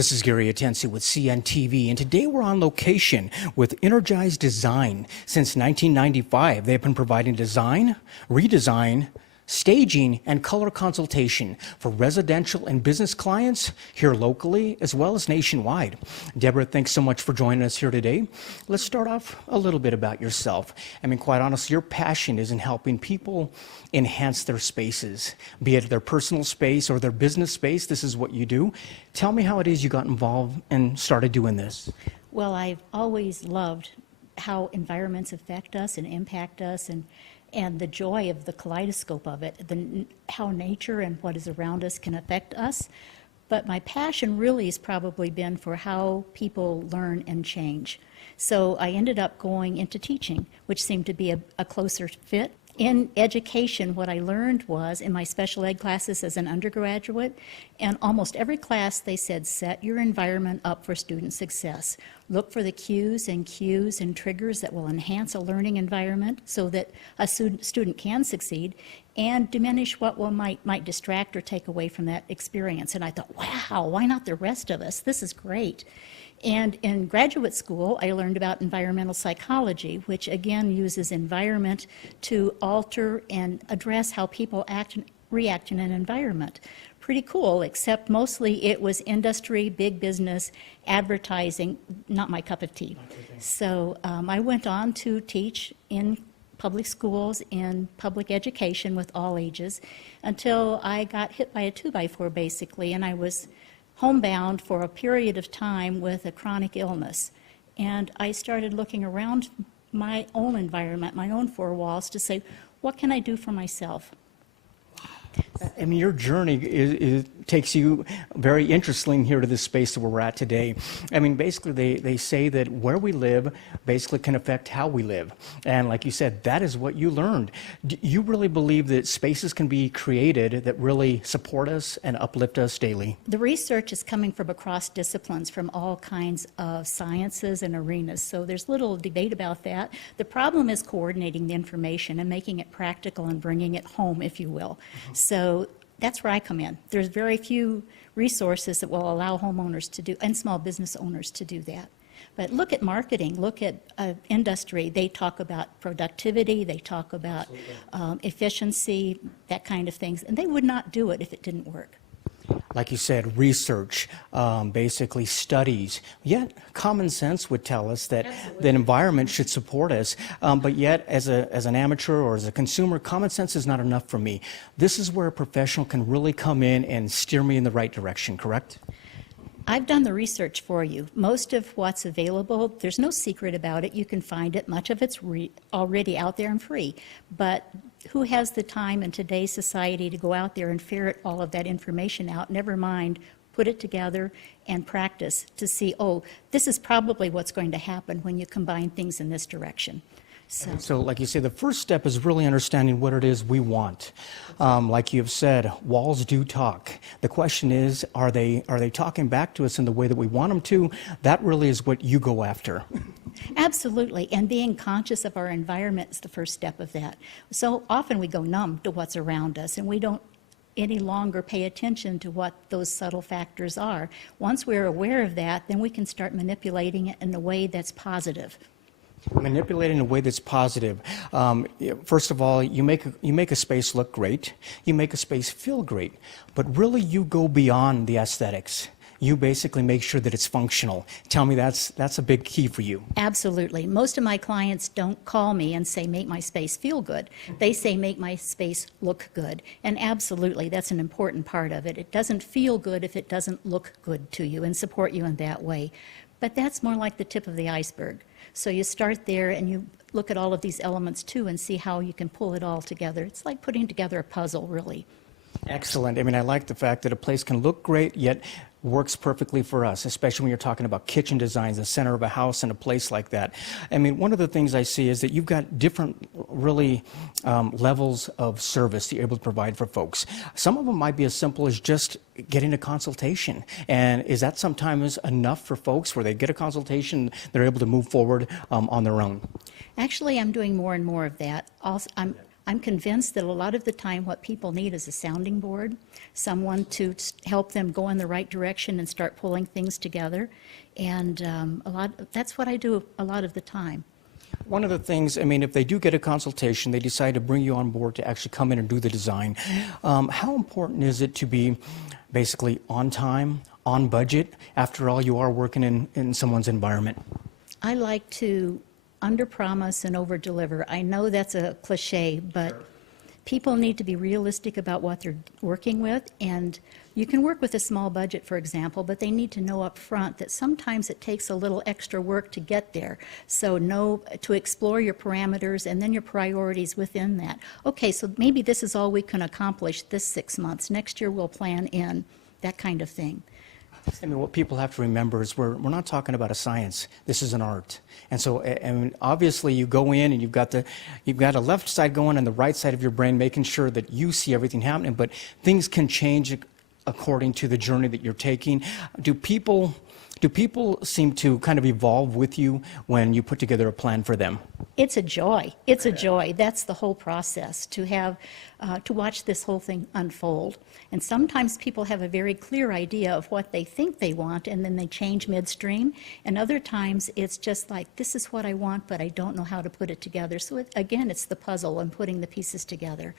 This is Gary Atensi with CNTV, and today we're on location with Energized Design. Since 1995, they've been providing design, redesign, staging, and color consultation for residential and business clients here locally as well as nationwide. Deborah, thanks so much for joining us here today. Let's start off a little bit about yourself. I mean, quite honestly, your passion is in helping people enhance their spaces, be it their personal space or their business space. This is what you do. Tell me how it is you got involved and started doing this. Well, I've always loved how environments affect us and impact us, and the joy of the kaleidoscope of it, how nature and what is around us can affect us. But my passion really has probably been for how people learn and change. So I ended up going into teaching, which seemed to be a closer fit. In education, what I learned was in my special ed classes as an undergraduate, and almost every class they said, set your environment up for student success. Look for the cues and triggers that will enhance a learning environment so that a student can succeed, and diminish what might distract or take away from that experience. And I thought, wow, why not the rest of us? This is great. And in graduate school, I learned about environmental psychology, which again uses environment to alter and address how people act and react in an environment. Pretty cool, except mostly it was industry, big business, advertising, not my cup of tea. So I went on to teach in public schools, in public education with all ages, until I got hit by a 2x4 basically, and I was homebound for a period of time with a chronic illness. And I started looking around my own environment, my own four walls, to say, what can I do for myself? I mean, your journey takes you very interesting here to this space that we're at today. I mean, basically, they say that where we live basically can affect how we live. And like you said, that is what you learned. Do you really believe that spaces can be created that really support us and uplift us daily? The research is coming from across disciplines, from all kinds of sciences and arenas, so there's little debate about that. The problem is coordinating the information and making it practical and bringing it home, if you will. So that's where I come in. There's very few resources that will allow homeowners to do, and small business owners to do that. But look at marketing, look at industry. They talk about productivity, they talk about efficiency, that kind of things, and they would not do it if it didn't work. Like you said, research, basically studies, yet common sense would tell us that the environment should support us, but yet as an amateur or as a consumer, common sense is not enough for me. This is where a professional can really come in and steer me in the right direction, correct? I've done the research for you. Most of what's available, there's no secret about it. You can find it. Much of it's already out there and free. But who has the time in today's society to go out there and ferret all of that information out? Never mind, put it together and practice to see, oh, this is probably what's going to happen when you combine things in this direction. So like you say, the first step is really understanding what it is we want. Like you've said, walls do talk. The question is, are they talking back to us in the way that we want them to? That really is what you go after. Absolutely, and being conscious of our environment is the first step of that. So often we go numb to what's around us, and we don't any longer pay attention to what those subtle factors are. Once we're aware of that, then we can start manipulating it in a way that's positive. Manipulating in a way that's positive. First of all, you make a space look great. You make a space feel great. But really, you go beyond the aesthetics. You basically make sure that it's functional. Tell me that's a big key for you. Absolutely. Most of my clients don't call me and say, make my space feel good. They say, make my space look good. And absolutely, that's an important part of it. It doesn't feel good if it doesn't look good to you and support you in that way. But that's more like the tip of the iceberg. So you start there and you look at all of these elements too and see how you can pull it all together. It's like putting together a puzzle, really. Excellent. I mean, I like the fact that a place can look great, yet works perfectly for us, especially when you're talking about kitchen designs, the center of a house and a place like that. I mean, one of the things I see is that you've got different, really, levels of service that you're able to provide for folks. Some of them might be as simple as just getting a consultation. And is that sometimes enough for folks where they get a consultation, they're able to move forward on their own? Actually, I'm doing more and more of that. Also, I'm I'm convinced that a lot of the time what people need is a sounding board, someone to help them go in the right direction and start pulling things together. And that's what I do a lot of the time. One of the things, I mean, if they do get a consultation, they decide to bring you on board to actually come in and do the design, how important is it to be basically on time, on budget? After all, you are working in someone's environment. I like to underpromise and overdeliver. I know that's a cliche, but people need to be realistic about what they're working with, and you can work with a small budget, for example, but they need to know up front that sometimes it takes a little extra work to get there. So know to explore your parameters and then your priorities within that. Okay, so maybe this is all we can accomplish this 6 months. Next year we'll plan in, that kind of thing. I mean, what people have to remember is we're not talking about a science. This is an art. And so, and obviously you go in and you've got a left side going and the right side of your brain making sure that you see everything happening, but things can change according to the journey that you're taking. Do people seem to kind of evolve with you when you put together a plan for them? It's a joy. It's a joy. That's the whole process, to have, to watch this whole thing unfold. And sometimes people have a very clear idea of what they think they want, and then they change midstream. And other times it's just like, this is what I want, but I don't know how to put it together. So again, it's the puzzle and putting the pieces together.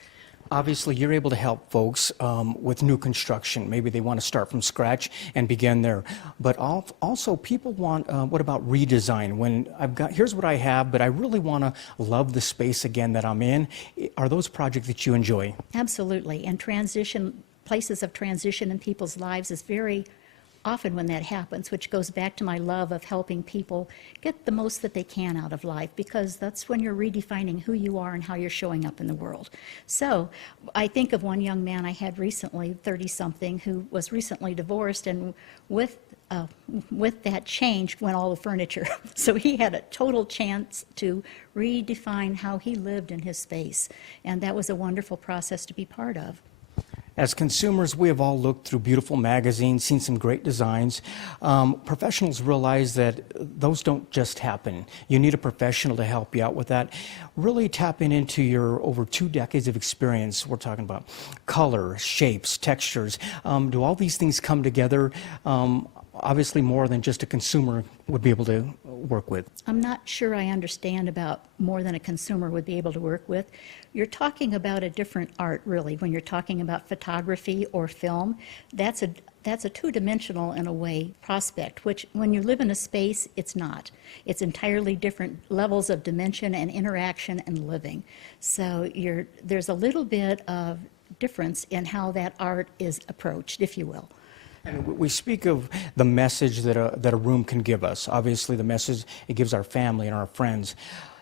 Obviously, you're able to help folks with new construction. Maybe they want to start from scratch and begin there. But also, people want, what about redesign? When here's what I have, but I really want to love the space again that I'm in. Are those projects that you enjoy? Absolutely. And places of transition in people's lives is very often when that happens, which goes back to my love of helping people get the most that they can out of life, because that's when you're redefining who you are and how you're showing up in the world. So I think of one young man I had recently, 30-something, who was recently divorced, and with that change went all the furniture. So he had a total chance to redefine how he lived in his space, and that was a wonderful process to be part of. As consumers, we have all looked through beautiful magazines, seen some great designs. Professionals realize that those don't just happen. You need a professional to help you out with that. Really tapping into your over 2 decades of experience. We're talking about color, shapes, textures. Do all these things come together? Obviously more than just a consumer would be able to work with. I'm not sure I understand about more than a consumer would be able to work with. You're talking about a different art, really, when you're talking about photography or film. That's a two-dimensional, in a way, prospect, which when you live in a space, it's not. It's entirely different levels of dimension and interaction and living. So there's a little bit of difference in how that art is approached, if you will. And we speak of the message that a room can give us. Obviously, the message it gives our family and our friends.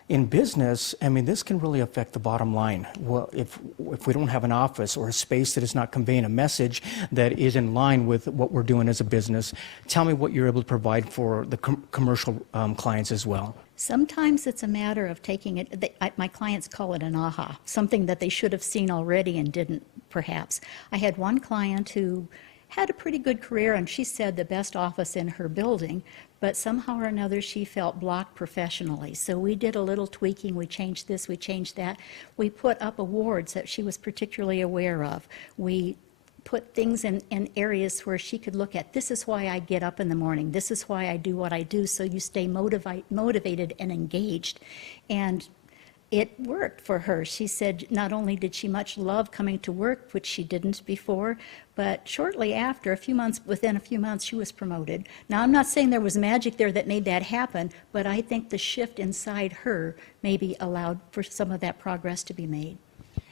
In business, I mean, this can really affect the bottom line. Well, if we don't have an office or a space that is not conveying a message that is in line with what we're doing as a business, tell me what you're able to provide for the commercial clients as well. Sometimes it's a matter of taking it, my clients call it an aha, something that they should have seen already and didn't, perhaps. I had one client who had a pretty good career, and she said the best office in her building, but somehow or another she felt blocked professionally. So we did a little tweaking. We changed this, we changed that. We put up awards that she was particularly aware of. We put things in areas where she could look at, this is why I get up in the morning, this is why I do what I do, so you stay motivated and engaged. And it worked for her. She said not only did she much love coming to work, which she didn't before, but shortly after, within a few months, she was promoted. Now, I'm not saying there was magic there that made that happen, but I think the shift inside her maybe allowed for some of that progress to be made.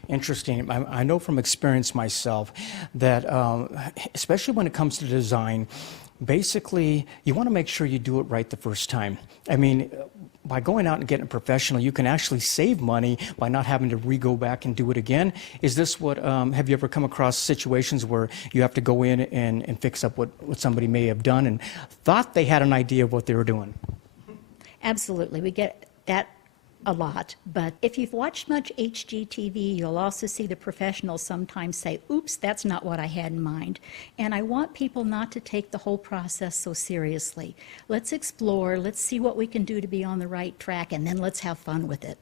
Interesting. I know from experience myself that, especially when it comes to design, basically, you want to make sure you do it right the first time. I mean, by going out and getting a professional, you can actually save money by not having to go back and do it again. Is this what, have you ever come across situations where you have to go in and fix up what somebody may have done and thought they had an idea of what they were doing? Absolutely. We get that a lot, but if you've watched much HGTV, you'll also see the professionals sometimes say, oops, that's not what I had in mind. And I want people not to take the whole process so seriously. Let's explore, let's see what we can do to be on the right track, and then let's have fun with it.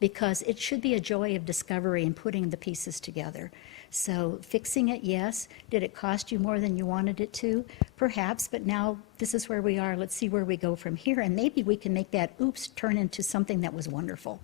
because it should be a joy of discovery and putting the pieces together. So fixing it, yes. Did it cost you more than you wanted it to? Perhaps, but now this is where we are. Let's see where we go from here, and maybe we can make that oops turn into something that was wonderful.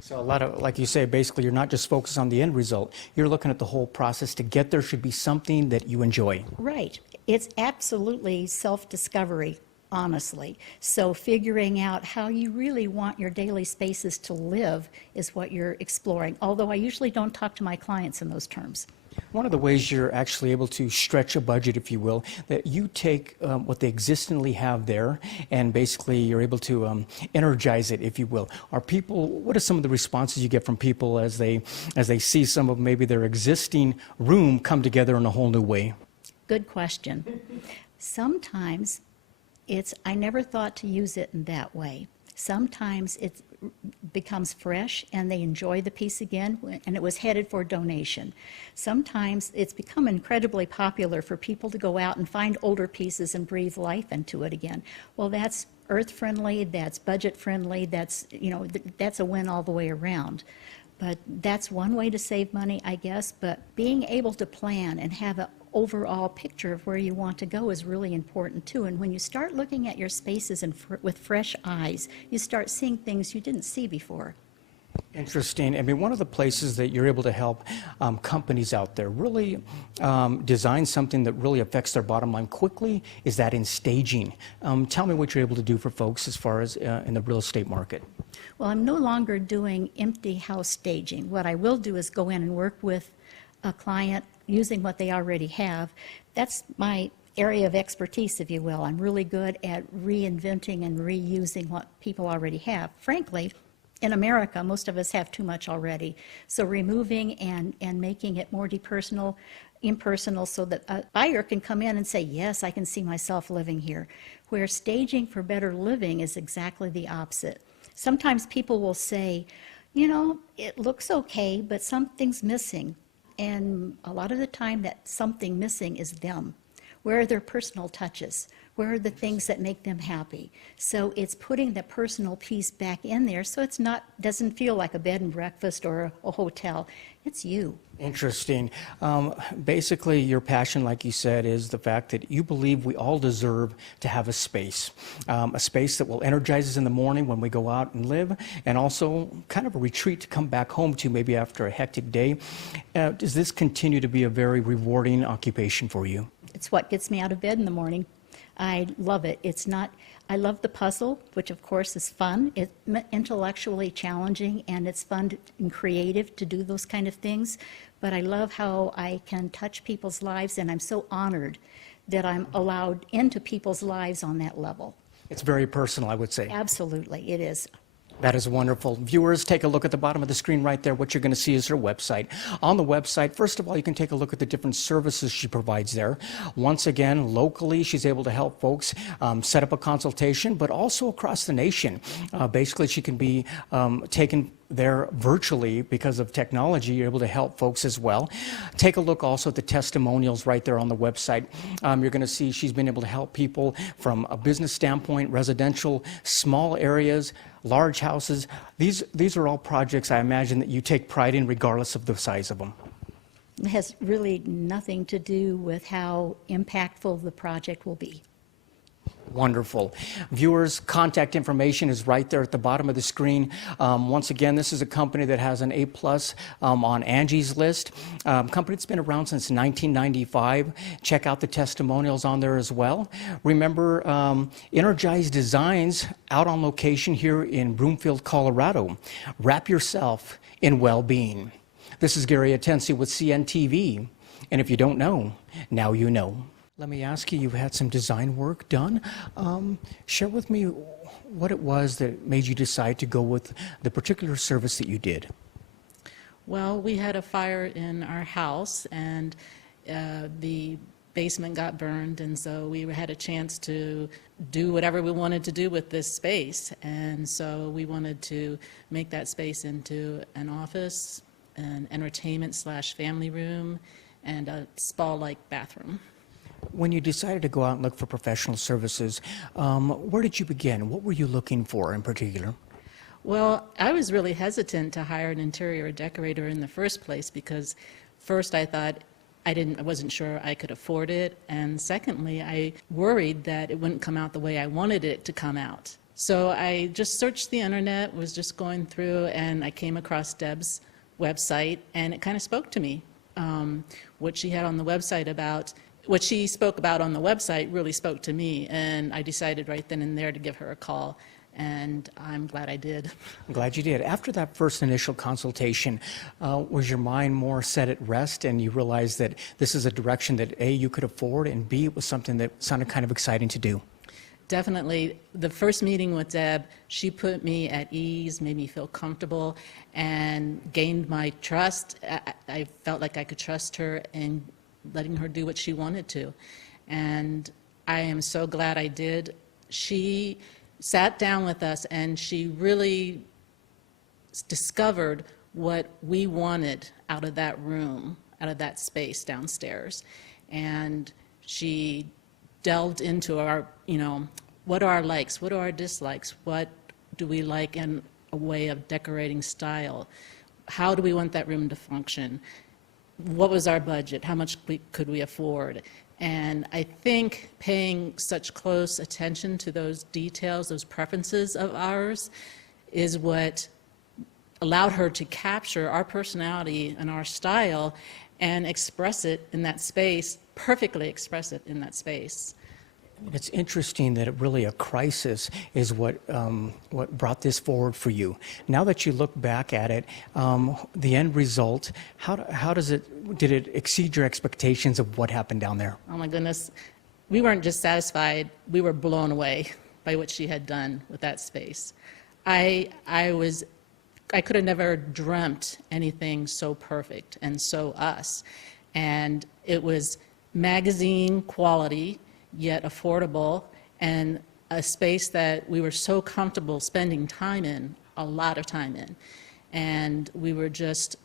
So a lot of, like you say, basically you're not just focused on the end result. You're looking at the whole process. To get there should be something that you enjoy. Right. It's absolutely self-discovery, honestly. So figuring out how you really want your daily spaces to live is what you're exploring, although I usually don't talk to my clients in those terms. One of the ways you're actually able to stretch a budget, if you will, that you take what they existingly have there and basically you're able to energize it, if you will. What are some of the responses you get from people as they see some of maybe their existing room come together in a whole new way? Good question. Sometimes I never thought to use it in that way. Sometimes it becomes fresh and they enjoy the piece again, and it was headed for donation. Sometimes it's become incredibly popular for people to go out and find older pieces and breathe life into it again. Well, that's earth-friendly, that's budget-friendly, that's a win all the way around. But that's one way to save money, I guess, but being able to plan and have an overall picture of where you want to go is really important too. And when you start looking at your spaces with fresh eyes, you start seeing things you didn't see before. Interesting. I mean, one of the places that you're able to help companies out there really design something that really affects their bottom line quickly is that in staging. Tell me what you're able to do for folks as far as in the real estate market. Well, I'm no longer doing empty house staging. What I will do is go in and work with a client using what they already have. That's my area of expertise, if you will. I'm really good at reinventing and reusing what people already have. Frankly, in America, most of us have too much already. So removing and making it more impersonal so that a buyer can come in and say, yes, I can see myself living here. Where staging for better living is exactly the opposite. Sometimes people will say, it looks okay, but something's missing. And a lot of the time that something missing is them. Where are their personal touches? Where are the things that make them happy? So it's putting the personal piece back in there so it's doesn't feel like a bed and breakfast or a hotel. It's you. Interesting. Basically, your passion, like you said, is the fact that you believe we all deserve to have a space that will energize us in the morning when we go out and live, and also kind of a retreat to come back home to maybe after a hectic day. Does this continue to be a very rewarding occupation for you? It's what gets me out of bed in the morning. I love it. I love the puzzle, which of course is fun. It's intellectually challenging and it's fun and creative to do those kind of things. But I love how I can touch people's lives, and I'm so honored that I'm allowed into people's lives on that level. It's very personal, I would say. Absolutely, it is. That is wonderful. Viewers, take a look at the bottom of the screen right there. What you're going to see is her website. On the website, first of all, you can take a look at the different services she provides there. Once again, locally, she's able to help folks set up a consultation, but also across the nation. Basically, she can be taken there virtually because of technology. You're able to help folks as well. Take a look also at the testimonials right there on the website. You're going to see she's been able to help people from a business standpoint, residential, small areas, large houses. These are all projects I imagine that you take pride in regardless of the size of them. It has really nothing to do with how impactful the project will be. Wonderful. Viewers, contact information is right there at the bottom of the screen. Once again, this is a company that has an A+ on Angie's List. Company that's been around since 1995. Check out the testimonials on there as well. Remember, Energized Designs out on location here in Broomfield, Colorado. Wrap yourself in well-being. This is Gary Atensi with CNTV. And if you don't know, now you know. Let me ask you, you've had some design work done. Share with me what it was that made you decide to go with the particular service that you did. Well, we had a fire in our house, and the basement got burned, and so we had a chance to do whatever we wanted to do with this space. And so we wanted to make that space into an office, an entertainment/family room, and a spa-like bathroom. When you decided to go out and look for professional services, where did you begin? What were you looking for in particular? Well, I was really hesitant to hire an interior decorator in the first place because first I thought I wasn't sure I could afford it, and secondly, I worried that it wouldn't come out the way I wanted it to come out. So I just searched the internet, was just going through, and I came across Deb's website, and it kind of spoke to me. What she had on the website about, what she spoke about on the website really spoke to me, and I decided right then and there to give her a call, and I'm glad I did. I'm glad you did. After that first initial consultation, was your mind more set at rest and you realized that this is a direction that A, you could afford, and B, it was something that sounded kind of exciting to do? Definitely. The first meeting with Deb, she put me at ease, made me feel comfortable, and gained my trust. I felt like I could trust her in letting her do what she wanted to. And I am so glad I did. She sat down with us and she really discovered what we wanted out of that room, out of that space downstairs. And she delved into our, what are our likes, what are our dislikes, what do we like in a way of decorating style, how do we want that room to function, what was our budget, how much could we afford. And I think paying such close attention to those details, those preferences of ours, is what allowed her to capture our personality and our style and express it in that space, perfectly express it in that space. It's interesting that really a crisis is what brought this forward for you. Now that you look back at it, the end result, did it exceed your expectations of what happened down there? Oh my goodness, we weren't just satisfied, we were blown away by what she had done with that space. I could have never dreamt anything so perfect and so us. And it was magazine quality, yet affordable, and a space that we were so comfortable spending time in, a lot of time in. And we were just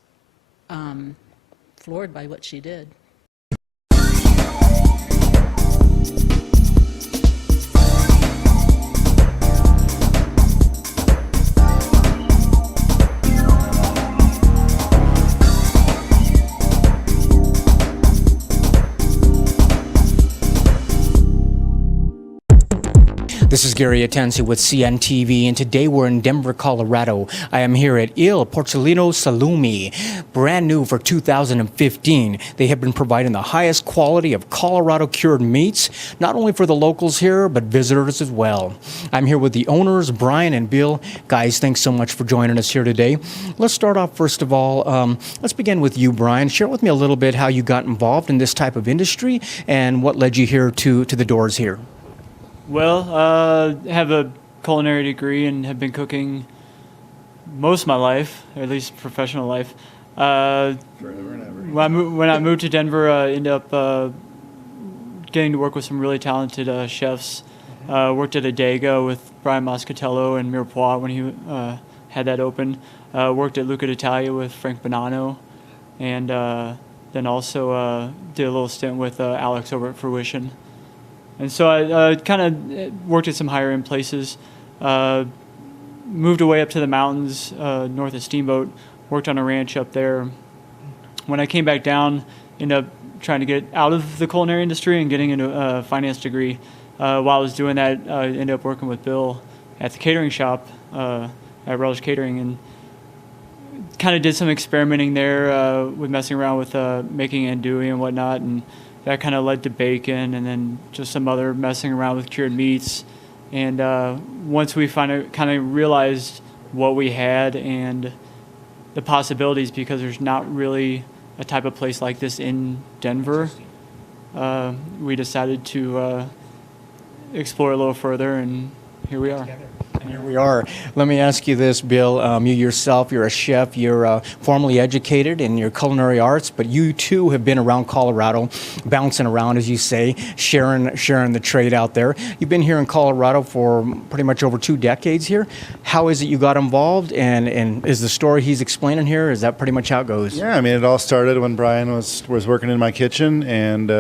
floored by what she did. This is Gary Atensi with CNTV, and today we're in Denver, Colorado. I am here at 261InnergizedDes18, brand new for 2015. They have been providing the highest quality of Colorado cured meats, not only for the locals here, but visitors as well. I'm here with the owners, Brian and Bill. Guys, thanks so much for joining us here today. Let's start off, first of all, let's begin with you, Brian. Share with me a little bit how you got involved in this type of industry and what led you here to the doors here. Well, I have a culinary degree and have been cooking most of my life, or at least professional life. Forever and ever. When I moved to Denver, I ended up getting to work with some really talented chefs. Worked at Adega with Brian Moscatello and Mirepoix when he had that open. Worked at Luca d'Italia with Frank Bonanno, and then also did a little stint with Alex over at Fruition. And so I kind of worked at some higher end places, moved away up to the mountains north of Steamboat, worked on a ranch up there. When I came back down, ended up trying to get out of the culinary industry and getting into a finance degree. While I was doing that, I ended up working with Bill at the catering shop at Relish Catering, and kind of did some experimenting there with messing around with making andouille and whatnot, and that kind of led to bacon, and then just some other messing around with cured meats. And once we kind of realized what we had and the possibilities, because there's not really a type of place like this in Denver, we decided to explore a little further, and here we are. And here we are. Let me ask you this, Bill. You yourself, you're a chef. You're formally educated in your culinary arts, but you too have been around Colorado, bouncing around, as you say, sharing the trade out there. You've been here in Colorado for pretty much over 2 decades here. How is it you got involved, and is the story he's explaining here, is that pretty much how it goes? Yeah, I mean, it all started when Brian was working in my kitchen, and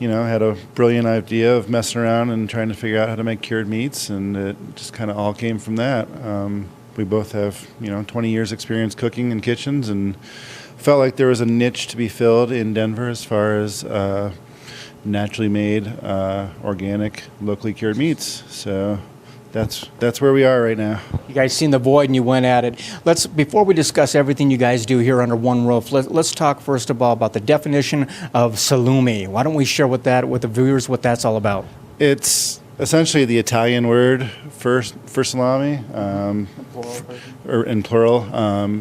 had a brilliant idea of messing around and trying to figure out how to make cured meats, and it just kind of all came from that. we both have 20 years experience cooking in kitchens, and felt like there was a niche to be filled in Denver as far as naturally made, organic, locally cured meats. So that's where we are right now. You guys seen the void and you went at it. Before we discuss everything you guys do here under one roof, let's talk first of all about the definition of salumi. Why don't we share with the viewers what that's all about? It's essentially the Italian word for salami, or in plural.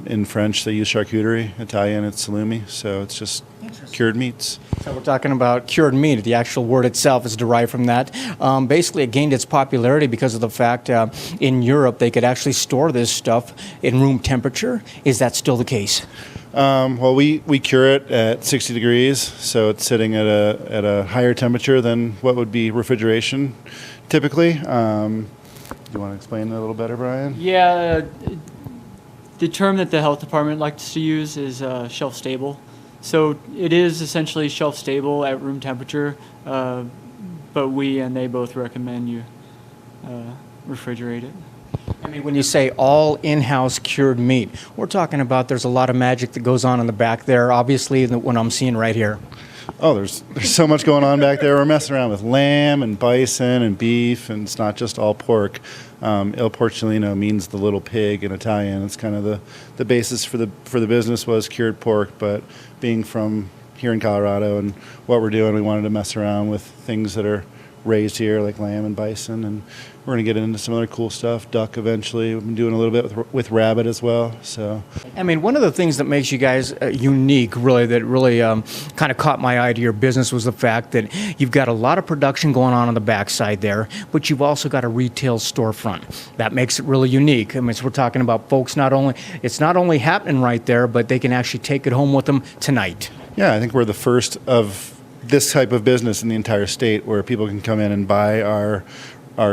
In French, they use charcuterie. Italian, it's salumi. So it's just cured meats. So we're talking about cured meat. The actual word itself is derived from that. Basically, it gained its popularity because of the fact in Europe they could actually store this stuff in room temperature. Is that still the case? Well, we cure it at 60 degrees, so it's sitting at a higher temperature than what would be refrigeration typically. Do you want to explain that a little better, Brian? Yeah, the term that the health department likes to use is shelf stable. So it is essentially shelf stable at room temperature, but we and they both recommend you refrigerate it. I mean, when you say all in-house cured meat, we're talking about there's a lot of magic that goes on in the back there, obviously, what I'm seeing right here. Oh, there's so much going on back there. We're messing around with lamb and bison and beef, and it's not just all pork. Il Porcellino means the little pig in Italian. It's kind of the basis for the business was cured pork, but being from here in Colorado and what we're doing, we wanted to mess around with things that are raised here, like lamb and bison, and we're going to get into some other cool stuff. Duck eventually. We've been doing a little bit with rabbit as well. So, I mean, one of the things that makes you guys unique, really, that really kind of caught my eye to your business was the fact that you've got a lot of production going on the backside there, but you've also got a retail storefront. That makes it really unique. I mean, so we're talking about folks it's not only happening right there, but they can actually take it home with them tonight. yeah, I think we're the first of this type of business in the entire state where people can come in and buy our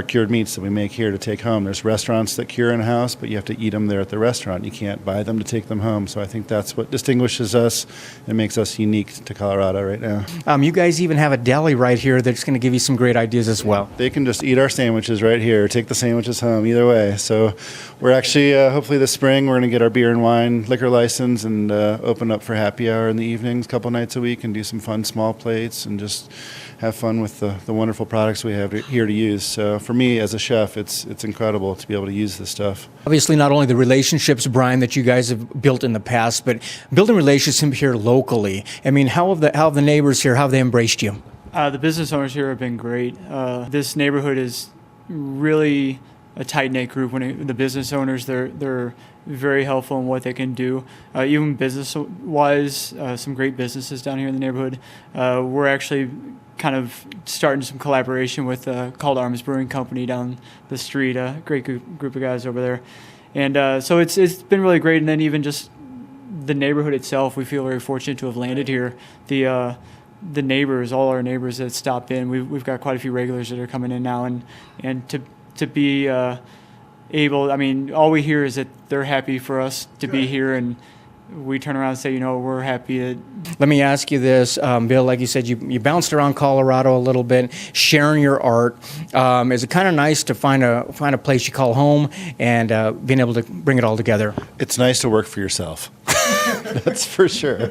cured meats that we make here to take home. There's restaurants that cure in-house, but you have to eat them there at the restaurant. You can't buy them to take them home. So I think that's what distinguishes us and makes us unique to Colorado right now. You guys even have a deli right here that's going to give you some great ideas as well. They can just eat our sandwiches right here, take the sandwiches home, either way. So we're actually, hopefully this spring, we're going to get our beer and wine liquor license and open up for happy hour in the evenings a couple nights a week and do some fun small plates and just have fun with the wonderful products we have here to use. So for me as a chef, it's incredible to be able to use this stuff. Obviously, not only the relationships, Brian, that you guys have built in the past, but building relationships here locally. I mean, how have the neighbors here, how have they embraced you? The business owners here have been great. This neighborhood is really a tight-knit group. The business owners, they're very helpful in what they can do. Even business-wise, some great businesses down here in the neighborhood. We're actually kind of starting some collaboration with Called Arms Brewing Company down the street, a great group of guys over there. And so it's been really great. And then even just the neighborhood itself, we feel very fortunate to have landed here. The neighbors, all our neighbors that stop in, we've got quite a few regulars that are coming in now, and to be able, I mean, all we hear is that they're happy for us to be here, and we turn around and say, we're happy that. Let me ask you this, Bill, like you said, you bounced around Colorado a little bit, sharing your art. Is it kind of nice to find a place you call home and being able to bring it all together? It's nice to work for yourself. That's for sure.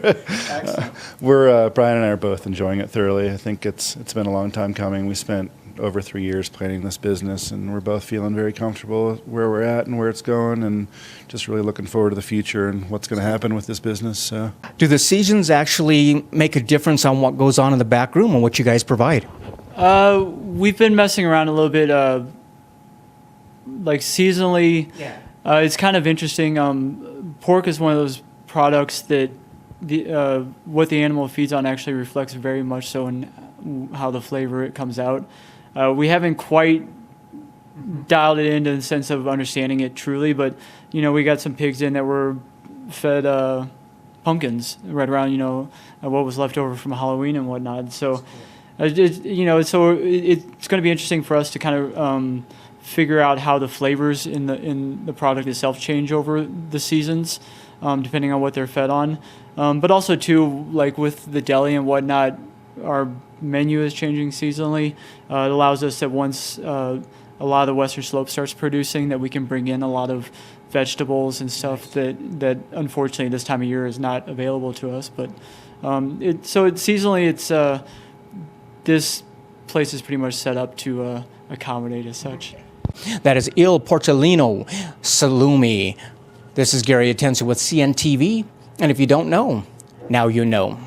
We're Brian and I are both enjoying it thoroughly. I think it's been a long time coming. We spent over 3 years planning this business, and we're both feeling very comfortable where we're at and where it's going, and just really looking forward to the future and what's going to happen with this business. So, do the seasons actually make a difference on what goes on in the back room and what you guys provide? We've been messing around a little bit, like seasonally. Yeah. It's kind of interesting. Pork is one of those products that what the animal feeds on actually reflects very much so in how the flavor it comes out. We haven't quite dialed it into the sense of understanding it truly, but we got some pigs in that were fed pumpkins right around what was left over from Halloween and whatnot. So it's going to be interesting for us to kind of figure out how the flavors in the product itself change over the seasons, depending on what they're fed on. But also too, like with the deli and whatnot, our menu is changing seasonally. It allows us that once a lot of the Western Slope starts producing, that we can bring in a lot of vegetables and stuff that unfortunately this time of year is not available to us. But seasonally, this place is pretty much set up to accommodate as such. That is Il Porcellino Salumi. This is Gary Atencio with CNTV, and if you don't know, now you know.